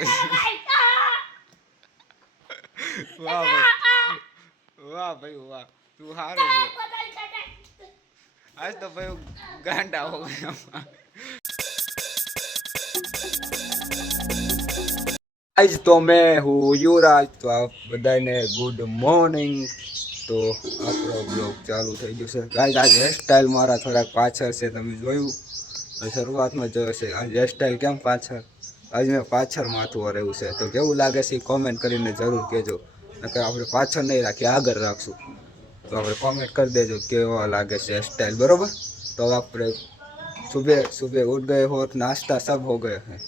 વાહ ભાઈ, વાહ ભાઈ વાહ, તું હારું બોલ. આજ તો ભાઈ ગાંડા હો ગયા. આજ તો મેં હું યુવરાજ, તો આપ બધાને ગુડ મોર્નિંગ. તો આપણો બ્લોગ ચાલુ થઈ ગયો છે ગાઈસ. આજ હેરસ્ટાઈલ મારા થોડાક પાછળ છે, તમે જોયું શરૂઆતમાં જોયો છે. આજ હેરસ્ટાઈલ કેમ પાછળ, આજ મેં પાછળ માથું વરેવું છે. તો કેવું લાગે છે એ કોમેન્ટ કરીને જરૂર કહેજો. નકર આપણે પાછળ નહીં રાખીએ, આગળ રાખશું. તો આપણે કોમેન્ટ કરી દેજો કેવો લાગે છે હેરસ્ટાઈલ, બરોબર. તો આપણે સુબह सुबह उठ गए हो, नाश्ता सब हो गए हैं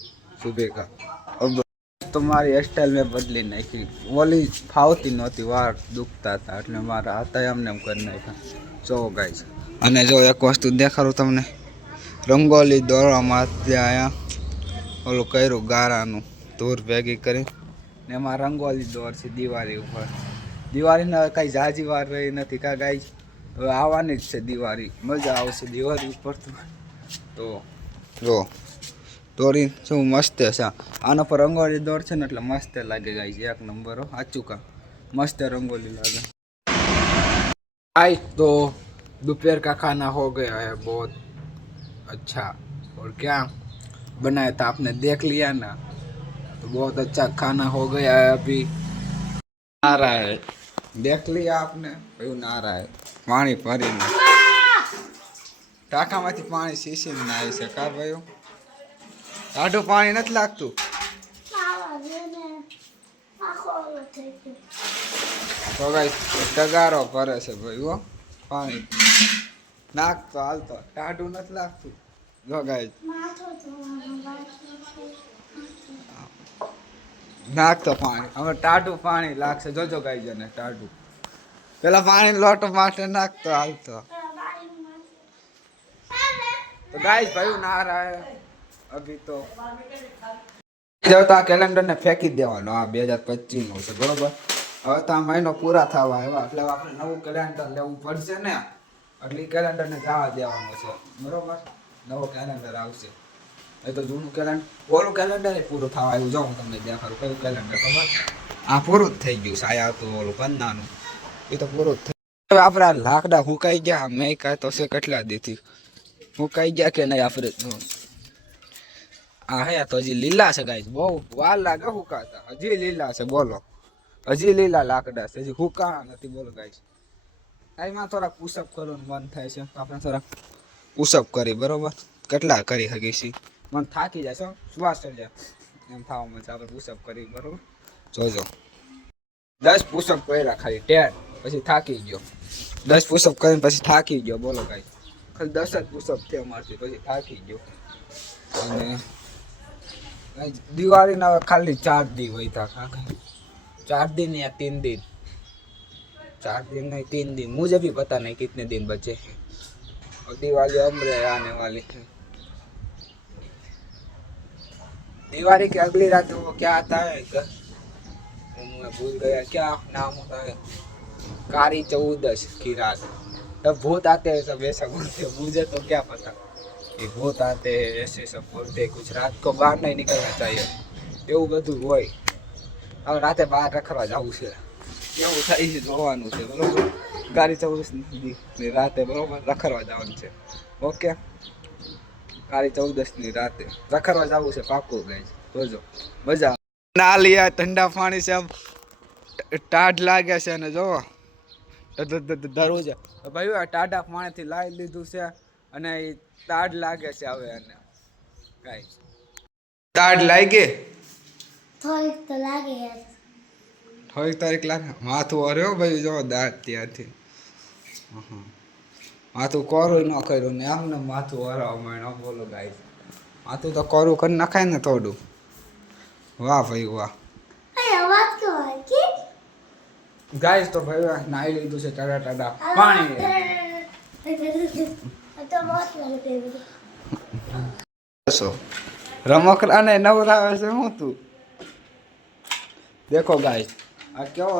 सुबह का. अब તો મારી હેરસ્ટાઈલ મેં બદલી નાખી. ઓલી ફાવતી નહોતી, વાર દુખતા હતા એટલે મારા હતા એમને એમ કરી નાખ્યા. જો ગાઈસ, અને જો એક વસ્તુ દેખાડું તમને, રંગોલી દોરવામાં ત્યાં ઓલું કર્યું ગારાનું ધૂર ભેગી કરી ને એમાં રંગોલી દોર છે દિવાળી ઉપર. દિવાળીને કાંઈ ઝાઝી વાર રહી નથી કા ગાઈસ. હવે આવવાની જ છે દિવાળી, મજા આવશે દિવાળી ઉપર. તો જો દોરી શું મસ્ત છે. આના પર રંગોળી દોર છે ને એટલે મસ્ત લાગે ગાઈસ, એક નંબર. સાચું કા મસ્ત रंगोली लागे गाइस. तो दोपहर का खाना हो गया है बहुत अच्छा, और क्या बनाया था आपने देख लिया ना. तो बहुत अच्छा खाना हो गया है. अभी आ रहा है, देख लिया आपने. એવું ના रहा है, પાણી ભરીને ટાંકામાંથી પાણી સીસીને નાય છે કા ભાઈ. ટાઢું પાણી નથી લાગતું. તો ગાઈસ ટગારો ભરે છે ભાઈ હો, પાણી નાખતો હાલતો. ટાઢું નથી લાગતું. જો ગાઈસ નાખતો પાણી, હવે ટાઢું પાણી લાગશે. જોજો ગાઈસ, ને ટાઢું પેલા પાણી લોટો માટે નાખતો હાલતો. તો ગાઈસ ભાઈ ના રહા હે અભી તો. આ કેલેન્ડર ને ફેંકી દેવાનો, આ 2025 નું છે બરોબર. હવે તો આ મહિનો પૂરા થવા આવ્યા એટલે આપણે નવું કેલેન્ડર લેવું પડશે ને. એટલે કેલેન્ડર ને જવા દેવાનું છે બરોબર. નવો કેલેન્ડર આવશે. એ તો જૂનું કેલેન્ડર, ઓલું કેલેન્ડર પૂરું થવા આવ્યું. જો હું તમને દેખાડું કયું કેલેન્ડર ખબર. આ પૂરું જ થઈ ગયું છે. આયા તો ઓલું પન્નાનું એ તો પૂરું જ થઈ. હવે આપણા લાકડા હુકાઈ ગયા. મેં કાંઈ તો છે કેટલા દીથી હુકાઈ ગયા કે નહીં આપણે. આ હે તો હજી લીલા છે ગાઈસ, બહુ વાર લાગે હુકાતા. હજી લીલા છે બોલો, હજી લીલા લાકડા છે, હજી હુકા નથી બોલો ગાઈસ. આમાં થોડાક પુશઅપ કરવાનું મન થાય છે, આપણે થોડાક પુશઅપ કરી બરોબર. કેટલા કરી શકીશી, મન થાકી જાય છો, શ્વાસ ચડી જાય એમ થવા મને. આપણે પુશઅપ કરી બરોબર. જોજો 10 પુશઅપ કર્યા ખાલી 10, પછી થાકી ગયો. 10 પુશઅપ કરીને પછી થાકી ગયો બોલો ગાઈસ. ખાલી 10 જ પુશઅપ થયા મારથી, પછી થાકી ગયો. અને दिवाली ना खाली 4 दिन हुई था, 4 दिन या 3 दिन, 4 दिन नहीं 3 दिन, मुझे भी पता नहीं कितने दिन बचे हैं. और दिवाली हमरे आने वाली है. दिवाली की अगली रात वो क्या आता है, मैं भूल गया क्या नाम होता है. कारी चौदस की रात, तब भूत आते हैं सब ऐसा बोलते हैं. मुझे तो क्या पता कि भूत आते हैं ऐसे सब बोलते हैं. कुछ रात को बाहर नहीं निकलना चाहिए એવું બધું હોય. હવે રાતે બહાર રખડવા જવું છે, કેવું થાય છે જોવાનું છે બરોબર. કાળી ચૌદસ ની રાતે બરોબર રખડવા જવાનું છે. ઓકે, કાળી ચૌદસ ની રાતે રખડવા જવું છે પાકું ગાઈસ. જોજો મજા ના લિયા. ઠંડા પાણી છે, ટાઢ લાગે છે. અને જો ધરવું છે ભાઈ, ટાઢા પાણીથી લાવી લીધું છે અને ટાઢ લાગે છે હવે. અને ગાઈસ ટાઢ લાગે, થોડીક તો લાગે યાર, થોડીક તારીખ લાગે. માથું હર્યો ભાઈ, જો દાંત ત્યાંથી માથું કોરું ન કર્યું ને એમને માથું હરાવ માંડ્યો બોલો ગાઈસ. માથું તો કોરું કરી નાખાય ને થોડું. વાહ ભાઈ વાહ. ગાઈસ તો ભાઈ નાઈ લીધું છે ટાડા ટાડા પાણી. રમકડા ને નવરાવે છે હું તું. દેખો ગાઈસ, આ કેવો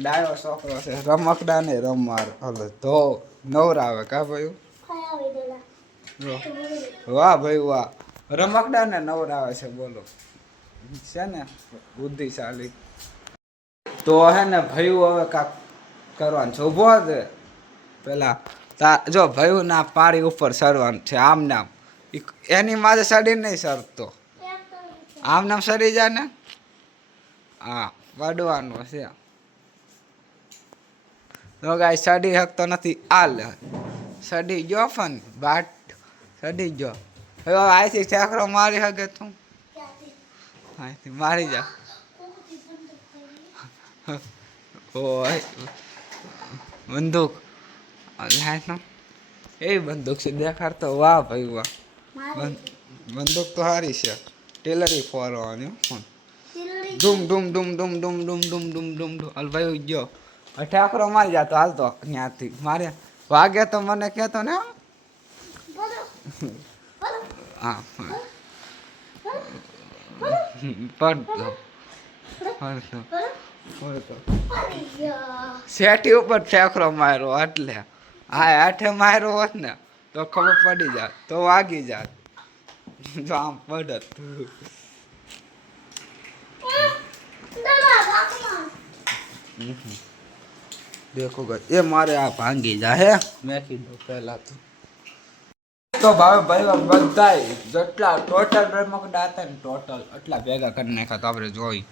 ડાયો છોકરો છે, રમકડા ને રમવાર હલો તો નવરાવે કા ભાઈ. વાહ ભાઈ વાહ, રમકડા ને નવરાવે છે બોલો. છે ને બુદ્ધિશાળી. તો હે ને ભયું હવે કાક કરવાનું છે. ઉભો છે પેલા જો ભયું ના પાડી ઉપર સરવાનું છે આમ નામ. એની માથે સડી નહીં સરતો, આમ નામ સડી જાય ને. હા વડવાનું છે. તો ગાય સડી શકતો નથી. આલ સડી ગયો પણ બાટ સડી ગયો. હવે અહીંથી ઠેકરો મારી શકે તું? અહીંથી મારી જા. ઓય બંદૂક એ બંદૂક છે દેખાડતો. વાહ ભાઈ વાહ, બંદૂક તો સારી છે. ટેલરી ફોરવાની પણ doom doom doom doom doom doom doom doom doom doom. હાલ ભાઈ ગયો ઠાકરો મારી જતો. હાલતો ત્યાંથી મારે વાગે તો મને કહેતો ને. હા પડતો સેટી ઉપર ઠેકરો માર્યો એટલે. હા આઠે માર્યો હોત ને તો ખબર પડી જાત, તો વાગી જાત. જો આમ પડત. દેખો એ મારે આ ભાંગી જાય. મેં કીધું પેલા તો ભાવે ભાઈ બધા જેટલા ટોટલ રમકડા હતા ને ટોટલ એટલા ભેગા કરી નાખ્યા. તો આપણે જોઈ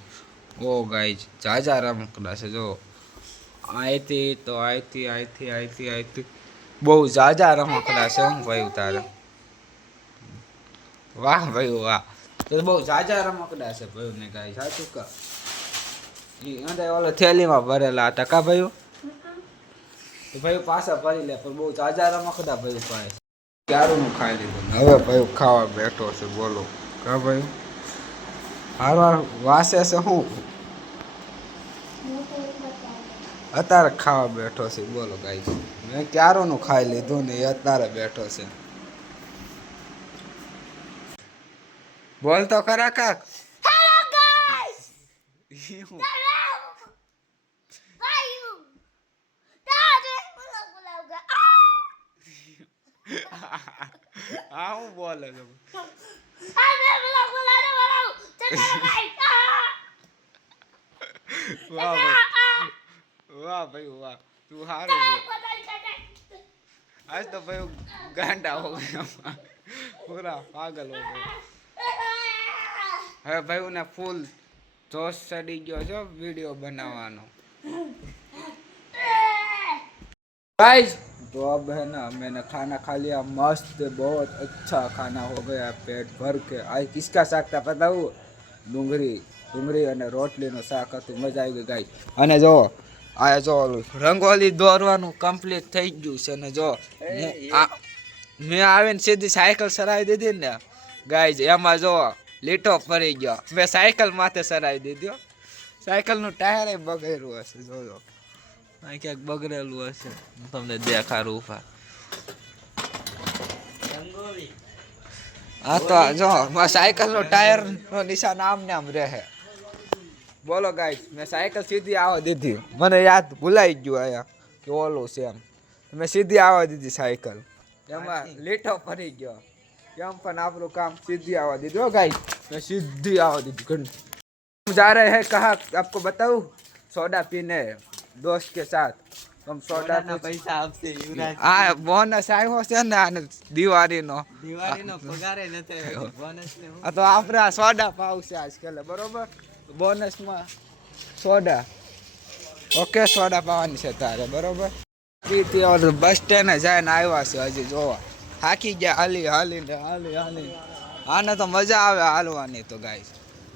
ઓ ગાઈઝ જાજા રમકડા છે. જો અહીંથી તો અહીંથી બહુ જાજા રમકડા છે. હું ભાઈ તારે વાહ ભાઈ વાહ, તો બહુ જાજા રમકડા છે ભાઈ ને ગાય. સાચું કા અંદર ઓલો થેલીમાં ભરેલા હતા કા ભાઈ? તો ભાઈ પાછા ભરી લે. પણ બહુ જાજા રમકડા ભાઈ પાસે. ક્યારનું ખાઈ લીધું હવે ભાઈ ખાવા બેઠો છે. બોલો કા ભાઈ હારવાર વાસે છે. શું અત્યારે ખાવા બેઠો છે? બોલો ગાઈસ મેં ક્યારનું ખાઈ લીધું ને એ અત્યારે બેઠો છે. બોલ તો ખરા કાક. Hello guys. હા હું બોલે છે. વાહ ભાઈ વાહ, તું સારું બોલ. આજ તો ભાઈ ગાંડા હો ગયા, પૂરા પાગલ હો ગયા. હવે ભાઈ ને ફૂલ જોશ ચડી ગયો છે વિડીયો बनावानो. गाइस तो अब है ना मैंने खाना खा लिया मस्त, बहुत अच्छा खाना हो गया पेट भर के. आज किसका શાક था पता हो? ડુંગળી અને રોટલીનું શાક હતું. મજા આવી ગઈ ગાઈસ. અને જો આ જો રંગોલી દોરવાનું કમ્પ્લીટ થઈ ગયું છે. ને જો મેં આવીને સીધી સાયકલ સરાવી દીધી ને ગાઈસ, એમાં જો લીટો ફરી ગયો. મેં સાયકલ માથે સરાવી દીધો. સાયકલનું ટાયર બગડેલું હશે. જોજો અહીં ક્યાંક બગડેલું હશે. તમને દેખાડું ઉભા. હા તો જો સાયકલનો ટાયરનો નિશાન આમ ને આમ રહે. બોલો ગાઈસ મેં સાયકલ સીધી આવવા દીધી. મને યાદ ભૂલાઈ ગયું અહીંયા કે ઓલું છે એમ. મેં સીધી આવવા દીધી સાયકલ. એમાં લીટો ફરી ગયો. એમ પણ આપણું કામ સીધી આવવા દીધું ગાઈસ. मैं सीधी आवा दीदी. हम जा रहे हैं कहाँ आपको बताऊँ? सोडा पीने दोस्त के साथ. हम सोडा ना पैसा आपसे हाँ बोनस આવ્યો છે ને આને દિવાળીનો પગાર નથી બોનસ ને. તો આપણે સોડા પાવશે આજકાલ બરોબર. બોનસમાં સોડા. ઓકે સોડા પાવાની છે તારે બરોબર. બસ સ્ટેન્ડ જઈને આવ્યા છે હજી જોવા. થાકી ગયા હાલી. આને તો મજા આવે હાલવાની. તો ગાઈસ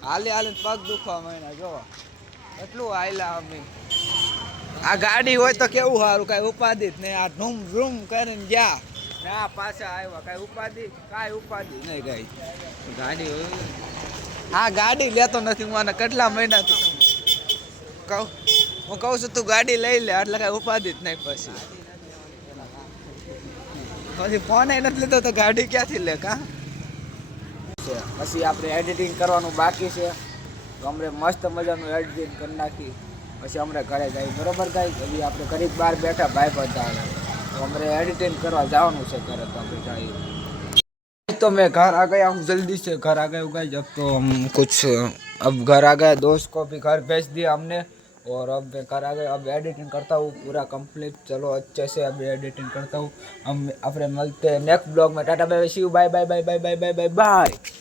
હાલી પગ દુખવા માંડ્યા. જો એટલું હાલ્યા અમે. આ ગાડી હોય તો કેવું સારું, કાંઈ ઉપાધિ જ નહીં. આ ધૂમ ધૂમ કરીને ગયા ને આ પાછા આવ્યા. કાંઈ ઉપાધિ નહીં ગાઈ. ગાડી હોય હા ગાડી લેતો નથી હું. આને કેટલા મહિનાથી હું કહું છું તું ગાડી લઈ લે એટલે કાંઈ ઉપાધિ જ નહીં. પછી ફોન નથી લીધો તો ગાડી ક્યાંથી લે કા. પછી આપણે એડિટિંગ કરવાનું બાકી છે. તો અમને મસ્ત મજાનું એડિટિંગ કરી નાખી પછી અમને ઘરે જાય બરોબર ગાઈ. હજી આપણે ઘડીક બહાર બેઠા ભાઈ બધા તો અમને એડિટિંગ કરવા જવાનું છે ઘરે. તો આપણે જઈએ. तो मैं घर आ गया हूँ, जल्दी से घर आ गया हूँ गाइस। अब तो हम कुछ अब घर आ गया, दोस्त को भी घर भेज दिया हमने और अब मैं घर आ गया। अब एडिटिंग करता हूँ पूरा कंप्लीट। चलो अच्छे से अभी एडिटिंग करता हूँ। हम अपने मिलते हैं नेक्स्ट ब्लॉग में। Tata bye bye, see you, bye bye bye bye bye bye bye bye.